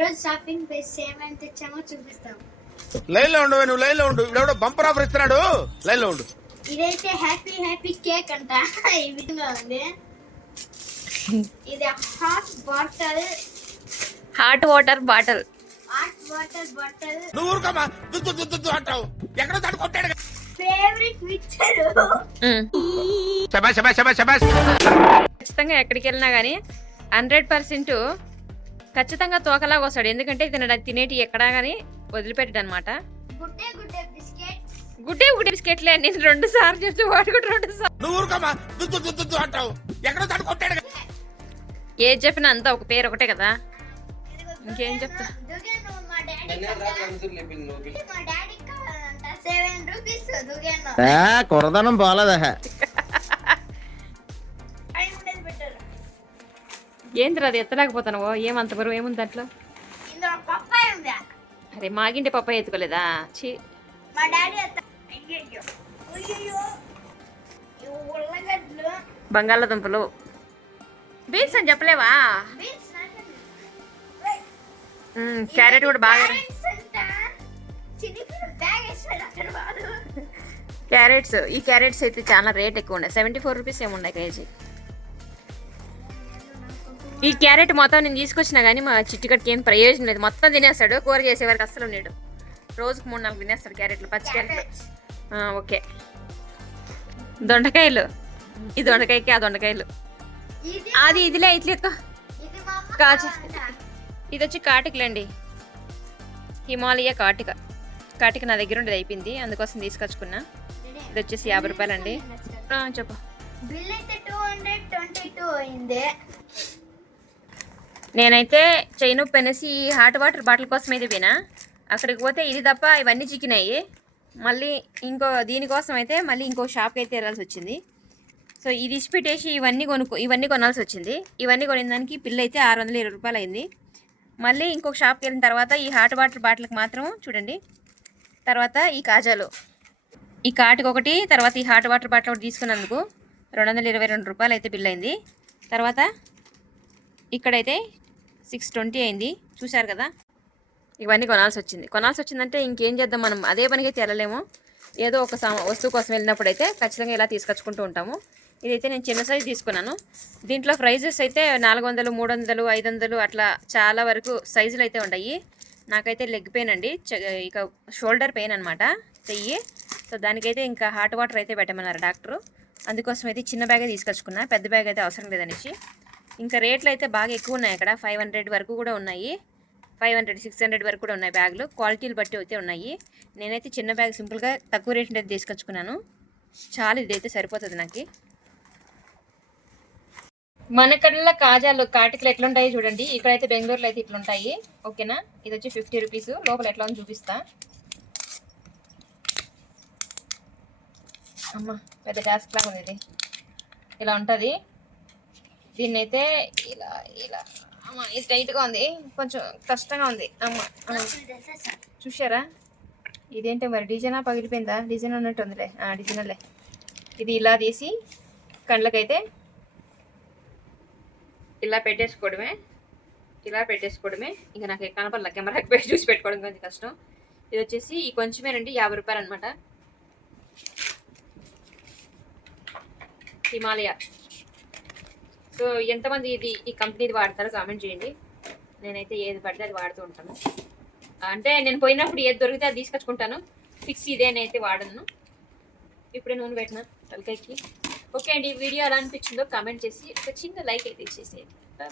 రోజు shopping base ఏమేమి తెచ్చామో చూపిస్తాం. లైన్లో ఉండు నువ్వు లైన్లో ఉండు. ఇవిడెవడో బంపర్ ఆఫర్ ఇస్తున్నాడు. లైన్లో ఉండు. ఇదైతే హ్యాపీ హ్యాపీ కేక్ అంట. ఈ విధంగా ఉంది. ఇది hot bottle hot water bottle hot water bottle నువ్వు ఊరుకోమా దుద్దు దుద్దు దుద్దు అంటావు. ఎక్కడో తను కొట్టాడు ఫేవరెట్ మిక్చర్ శబాష్ శబాష్ శబాష్ శబాష్ ఖచ్చితంగా ఎక్కడికి వెళ్ళినా కానీ హండ్రెడ్ పర్సెంట్ ఖచ్చితంగా తోకలాగా వస్తాడు. ఎందుకంటే తినడా తినేటి ఎక్కడా కానీ వదిలిపెట్టాడు అనమాట గుడ్డే గుడ్డే బిస్కెట్లే. నేను రెండు సార్లు చెప్తే వాడు కూడా రెండు సార్లు. తను ఏది చెప్పినా అంతా ఒక పేరు ఒకటే కదా. ఇంకేం చెప్తా? దుగాను మా డాడీ మా డాడీ కావాలంట. సెవెన్ రూపీస్ దుగాను కొరదనం పోలేదా. ఏంటి అది ఎత్తలేకపోతున్నావో? ఏమంత బరువు? ఏముంది దాంట్లో? అరే మాగింటి పప్ప ఎత్తుకోలేదా? చీ మా డాడీ బంగాళాదుంపలు. బీన్స్ అని చెప్పలేవా? క్యారెట్ కూడా బాగా క్యారెట్స్ ఈ క్యారెట్స్ అయితే చాలా రేట్ ఎక్కువ ఉన్నాయి. సెవెంటీ ఫోర్ రూపీస్ ఏమున్నాయి కేజీ. ఈ క్యారెట్ మొత్తం నేను తీసుకొచ్చినా కానీ మా చిట్టుకట్కి ఏం ప్రయోజనం లేదు. మొత్తం తినేస్తాడు కూర చేసే వరకు అస్సలు ఉన్నాడు రోజుకు మూడు నాలుగు తినేస్తాడు క్యారెట్లు పచ్చి క్యారెట్లు. ఓకే. దొండకాయలు. ఈ దొండకాయకి ఆ దొండకాయలు. అది ఇదిలే ఇట్లా కాచు. ఇది వచ్చి కాటికలండి. హిమాలయ కాటిక. కాటిక నా దగ్గర ఉండేది అయిపోయింది. అందుకోసం తీసుకొచ్చుకున్నా. ఇది వచ్చేసి యాభై రూపాయలండి. చెప్పు. బిల్ అయితే టూ హండ్రెడ్ ట్వంటీ టూ అయింది. నేనైతే చైన్ ఉప్పు ఈ హాట్ వాటర్ బాటిల్ కోసం అయితే పోయినా. అక్కడికి పోతే ఇది తప్ప ఇవన్నీ చిక్కినాయి. మళ్ళీ ఇంకో దీనికోసం అయితే మళ్ళీ ఇంకో షాప్కి అయితే వెళ్ళాల్సి వచ్చింది సో ఇది ఇచ్చిపెట్టేసి ఇవన్నీ కొనుక్కో ఇవన్నీ కొనాల్సి వచ్చింది ఇవన్నీ కొనిన దానికి పిల్ల అయితే ఆరు వందల ఇరవై రూపాయలు అయింది మళ్ళీ ఇంకొక షాప్కి వెళ్ళిన తర్వాత ఈ హాట్ వాటర్ బాటిల్కి మాత్రం చూడండి. తర్వాత ఈ కాజాలు. ఈ కాటుకి ఒకటి తర్వాత ఈ హాట్ వాటర్ బాటిల్ ఒకటి తీసుకున్నందుకు రెండు వందల ఇరవై రెండు రూపాయలు అయితే బిల్ అయింది తర్వాత ఇక్కడైతే సిక్స్ ట్వంటీ అయింది. చూశారు కదా? ఇవన్నీ కొనాల్సి వచ్చింది. కొనాల్సి వచ్చిందంటే ఇంకేం చేద్దాం మనం? అదే పనికైతే వెళ్ళలేము. ఏదో ఒక సా- వస్తువు కోసం వెళ్ళినప్పుడు అయితే ఖచ్చితంగా ఇలా తీసుకొచ్చుకుంటూ ఉంటాము. ఇదైతే నేను చిన్న సైజు తీసుకున్నాను. దీంట్లో ప్రైజెస్ అయితే నాలుగు వందలు మూడు వందలు ఐదు వందలు అట్లా చాలా వరకు సైజులు అయితే ఉన్నాయి నాకైతే లెగ్ పెయిన్ అండి. ఇక షోల్డర్ పెయిన్ అనమాట చెయ్యి. సో దానికైతే ఇంకా హాట్ వాటర్ అయితే పెట్టమన్నారు డాక్టరు. అందుకోసం అయితే చిన్న బ్యాగే తీసుకొచ్చుకున్నా. పెద్ద బ్యాగ్ అయితే అవసరం లేదనేసి. ఇంకా రేట్లు అయితే బాగా ఎక్కువ ఉన్నాయి అక్కడ. ఫైవ్ హండ్రెడ్ వరకు కూడా ఉన్నాయి. ఫైవ్ హండ్రెడ్ సిక్స్ హండ్రెడ్ వరకు కూడా ఉన్నాయి బ్యాగులు. క్వాలిటీలు బట్టి అయితే ఉన్నాయి. నేనైతే చిన్న బ్యాగ్ సింపుల్గా తక్కువ రేట్ అయితే తీసుకొచ్చుకున్నాను. చాలా ఇదైతే సరిపోతుంది నాకు. మన కడల కాజాలు కాటికలు ఎట్లుంటాయి చూడండి. ఇక్కడైతే బెంగళూరులో అయితే ఇట్లుంటాయి. ఓకేనా? ఇది వచ్చి ఫిఫ్టీ రూపీస్. లోపల ఎట్లా అని చూపిస్తా. అమ్మ పెద్ద టాస్క్ లాగా ఉంది ఇది. ఇలా ఉంటుంది. దీన్ని అయితే ఇలా ఇలా. అమ్మ ఇది టైట్గా ఉంది. కొంచెం కష్టంగా ఉంది. అమ్మ చూసారా ఇదేంటో మరి? డిజైనా పగిలిపోయిందా? డిజైన్ ఉన్నట్టు ఉందిలే. ఆ, ఇది ఇలా తీసి కళ్ళకైతే ఇలా పెట్టేసుకోవడమే. ఇలా పెట్టేసుకోవడమే. ఇంకా నాకు కనపడలే. కెమెరాకి పెట్టి చూసి పెట్టుకోవడం కొంచెం కష్టం. ఇది వచ్చేసి ఈ కొంచెమేనండి యాభై రూపాయలు అనమాట హిమాలయ. సో ఎంతమంది ఇది ఈ కంపెనీది వాడతారో కామెంట్ చేయండి. నేనైతే ఏది పడితే అది వాడుతూ ఉంటాను. అంటే నేను పోయినప్పుడు ఏది దొరికితే అది తీసుకొచ్చుకుంటాను. ఫిక్స్ ఇదే అని అయితే వాడను. ఇప్పుడే నూనె పెట్టిన తలకాయకి. ఓకే అండి వీడియో ఎలా అనిపించిందో కామెంట్ చేసి ఒక చిన్న లైక్ అయితే ఇచ్చేసేయండి. బాయ్